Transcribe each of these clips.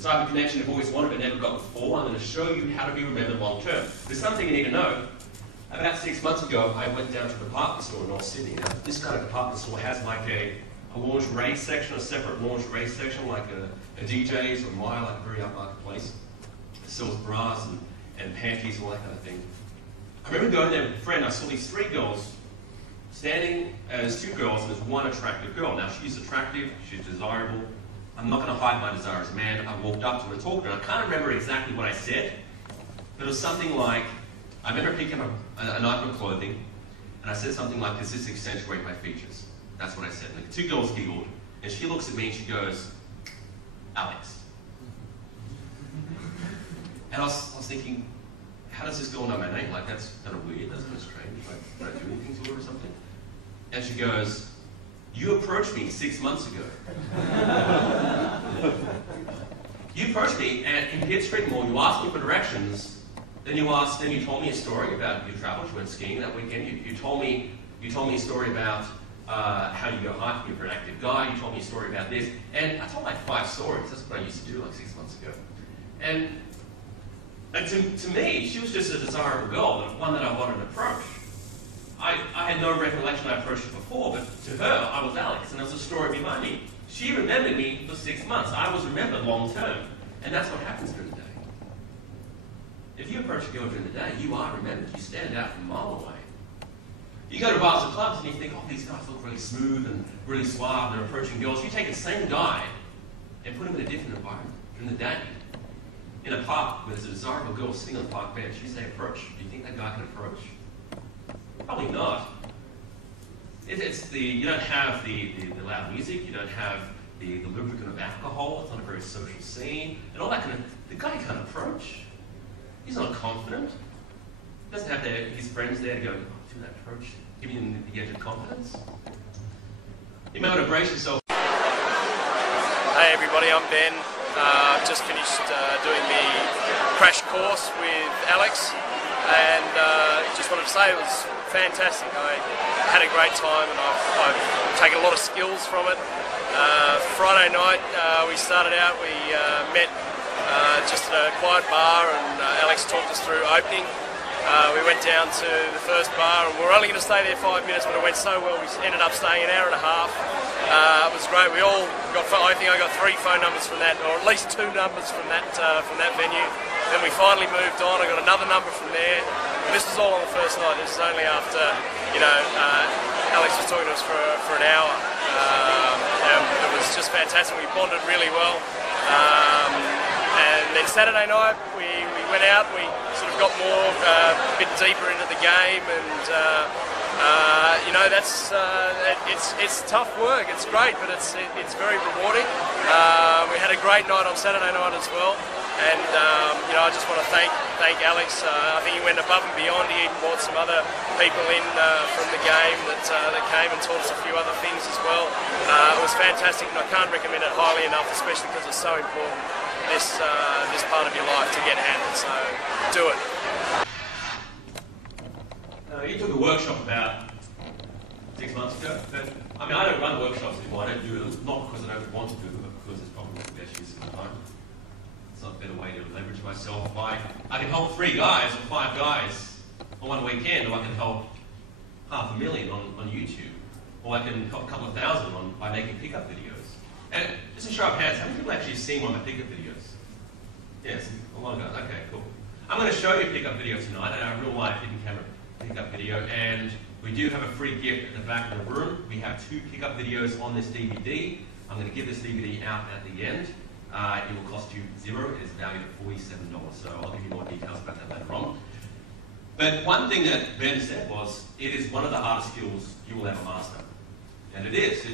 the type of connection you've always wanted but never got before. I'm going to show you how to be remembered long term. There's something you need to know. About 6 months ago, I went down to the department store in North Sydney. Now, this kind of department store has like a lingerie section, a separate lingerie section, like a DJ's or Maya, like a very upmarket place. It sells bras and panties and all that kind of thing. I remember going there with a friend. I saw these 3 girls standing. There's 2 girls and there's one attractive girl. Now, she's attractive, she's desirable. I'm not going to hide my desire as a man. I walked up to her and talked to her. I can't remember exactly what I said, but it was something like, I remember picking up an item of clothing, and I said something like, does this accentuate my features? That's what I said. And the 2 girls giggled, and she looks at me and she goes, Alex. And I was thinking, how does this girl know my name? Like, that's kind of weird, that's kind of strange. Like, did I do anything to her or something? And she goes, you approached me 6 months ago. You approached me in Pitt Street Mall, you asked me for directions, then you told me a story about your travels. You went skiing that weekend. You told me a story about how you go hiking for an active guy. You told me a story about this, and I told like 5 stories. That's what I used to do like 6 months ago. And to me, she was just a desirable girl, one that I wanted to approach. I had no recollection I approached her before, but to her, I was Alex, and there was a story behind me. She remembered me for 6 months. I was remembered long term, and that's what happens during the day. If you approach a girl during the day, you are remembered. You stand out from a mile away. You go to bars and clubs and you think, oh, these guys look really smooth and really suave, and they're approaching girls. You take the same guy and put him in a different environment during the day. In a park where there's a desirable girl sitting on the park bench, you say approach. Do you think that guy can approach? Probably not. You don't have the loud music, you don't have the lubricant of alcohol, it's not a very social scene, and all that kind of, the guy can't approach. He's not confident. He doesn't have his friends there to go, oh, do that approach, giving him the edge of confidence. You may want to brace yourself. Hey everybody, I'm Ben. Just finished doing the crash course with Alex, and just wanted to say it was fantastic. I had a great time and I've taken a lot of skills from it. Friday night we started out, we met just at a quiet bar, and Alex talked us through opening. We went down to the first bar and we were only going to stay there 5 minutes, but it went so well we ended up staying an hour and a half. It was great. We all got, I think I got 3 phone numbers from that, or at least 2 numbers from that venue. Then we finally moved on. I got another number from there. And this was all on the first night. This is only after, Alex was talking to us for an hour. And it was just fantastic. We bonded really well. And then Saturday night we went out. We sort of got more, a bit deeper into the game, and it's tough work. It's great, but it's very rewarding. We had a great night on Saturday night as well, and I just want to thank Alex. I think he went above and beyond. He even brought some other people in from the game that came and taught us a few other things as well. It was fantastic, and I can't recommend it highly enough, especially because it's so important this part of your life to get handled. So do it. You took a workshop about 6 months ago, but I mean, I don't run workshops anymore. I don't do them, not because I don't want to do them, but because it's probably the best use of my time. It's not a better way to leverage myself. I can help 3 guys or 5 guys on one weekend, or I can help 500,000 on YouTube, or I can help a couple of thousand by making pickup videos. And just a show of hands, how many people actually seen one of my pickup videos? Yes, a lot of guys. Okay, cool. I'm going to show you a pickup video tonight, a real life hidden camera pickup video, and we do have a free gift at the back of the room. We have 2 pickup videos on this DVD. I'm going to give this DVD out at the end. It will cost you $0. It is valued at $47, so I'll give you more details about that later on. But one thing that Ben said was, it is one of the hardest skills you will ever master. And it is.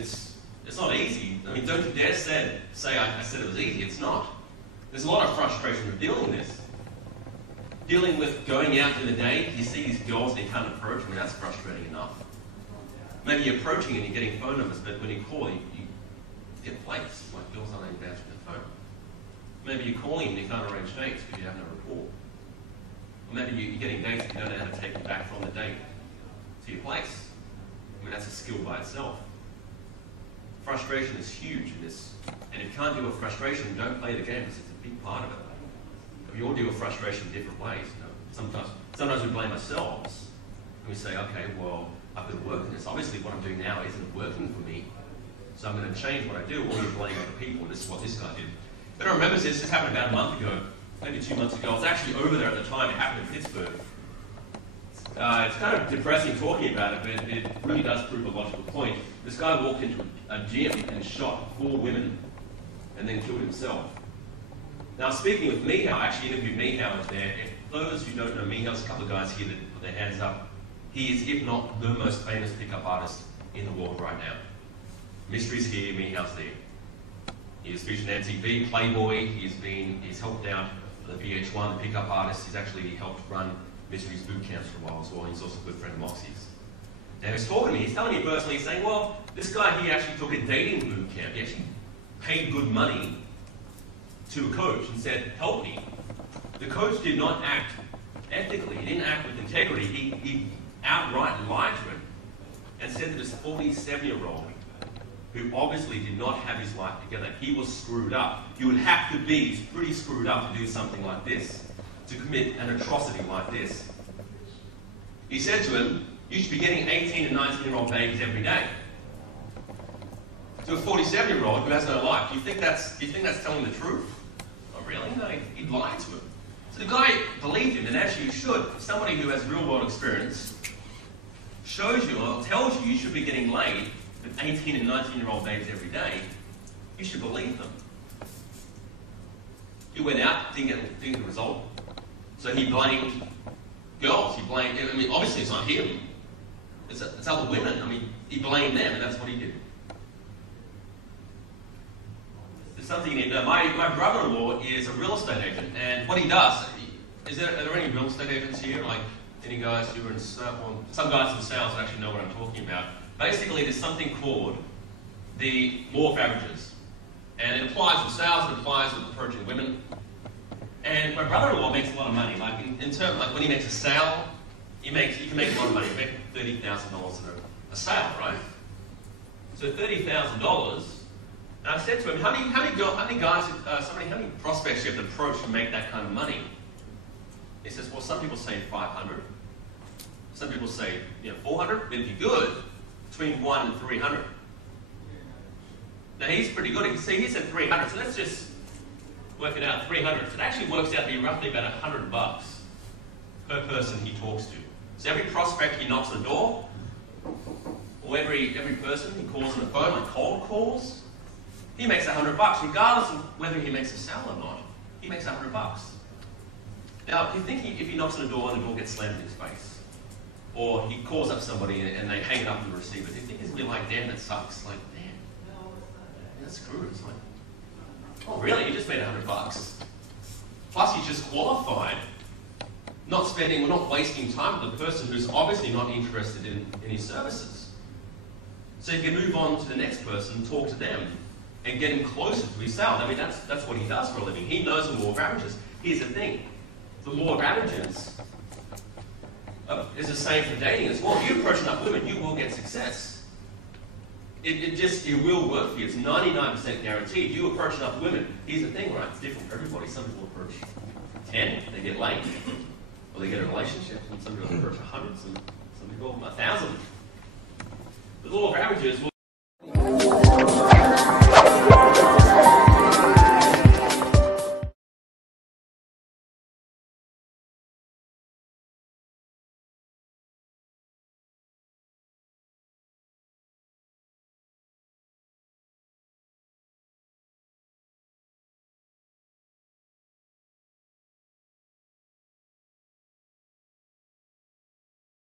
It's not easy. I mean, don't you dare say I said it was easy. It's not. There's a lot of frustration with dealing with this. Dealing with going out in the day, you see these girls and you can't approach them, that's frustrating enough. Maybe you're approaching and you're getting phone numbers, but when you call, you get plates, like girls aren't even answering the phone. Maybe you're calling and you can't arrange dates because you have no rapport. Or maybe you're getting dates and you don't know how to take them back from the date to your place. I mean, that's a skill by itself. Frustration is huge in this. And if you can't deal with frustration, don't play the game because it's a big part of it. We all deal with frustration in different ways. You know? Sometimes we blame ourselves, and we say, okay, well, I've got to work in this. Obviously, what I'm doing now isn't working for me, so I'm going to change what I do, or you blame other people, and this is what this guy did. But I remember this happened about a month ago, maybe 2 months ago. I was actually over there at the time. It happened in Pittsburgh. It's kind of depressing talking about it, but it really does prove a logical point. This guy walked into a gym and shot 4 women and then killed himself. Now, speaking with Mihao, I actually interviewed Mihao there. If those who don't know Mihao's a couple of guys here that put their hands up. He is, if not the most famous pickup artist in the world right now. Mystery's here, Mihao's there. He is featured on MTV, Playboy. He's helped out the VH1, the pickup artist. He's actually helped run Mystery's boot camps for a while as well. He's also a good friend of Moxie's. Now he's talking to me, he's telling me personally, he's saying, well, this guy here actually took a dating boot camp. He actually paid good money to a coach and said, help me. The coach did not act ethically. He didn't act with integrity. He outright lied to him and said that this 47-year-old who obviously did not have his life together, he was screwed up. You would have to be pretty screwed up to do something like this, to commit an atrocity like this. He said to him, you should be getting 18 and 19-year-old babies every day. To a 47-year-old who has no life, do you think that's telling the truth? Oh, really? No, he lied to him. So the guy believed him, and as you should. If somebody who has real-world experience shows you or tells you you should be getting laid with 18 and 19-year-old babies every day, you should believe them. He went out, didn't get the result. So he blamed girls. I mean, obviously it's not him. It's other women. I mean, he blamed them, and that's what he did. There's something you need to know. My brother-in-law is a real estate agent, and what he does, are there any real estate agents here? Like any guys who are in some guys in sales that actually know what I'm talking about. Basically, there's something called the law of averages, and it applies in sales. It applies with approaching women. And my brother-in-law makes a lot of money. Like in terms, like when he makes a sale, he can make a lot of money. He makes $30,000 a sale, right? So $30,000. And I said to him, how many prospects do you have to approach to make that kind of money? He says, well, some people say 500. Some people say 400. But if you're good, between 1 and 300. Now he's pretty good. See, he said 300. So let's just work it out. 300. So it actually works out to be roughly about $100 per person he talks to. So every prospect he knocks on the door, or every person he calls on the phone, like cold calls, he makes $100, regardless of whether he makes a sale or not. He makes $100. Now, if you think if he knocks on the door and the door gets slammed in his face, or he calls up somebody and they hang it up on the receiver, do you think he's going to be like, damn, that sucks? Like, damn, that's screwed. It's like, oh, really? You just made $100. Plus, he's just qualified, not wasting time with the person who's obviously not interested in his services. So you can move on to the next person, talk to them, and get him closer to his sale. I mean, that's what he does for a living. He knows the law of averages. Here's the thing. The law of averages is the same for dating as well. If you approach enough women, you will get success. It will work for you. It's 99% guaranteed. You approach enough women. Here's the thing, right? It's different for everybody. Some people approach 10, they get laid, or they get a relationship. And some people approach 100, some people 1,000. The law of averages will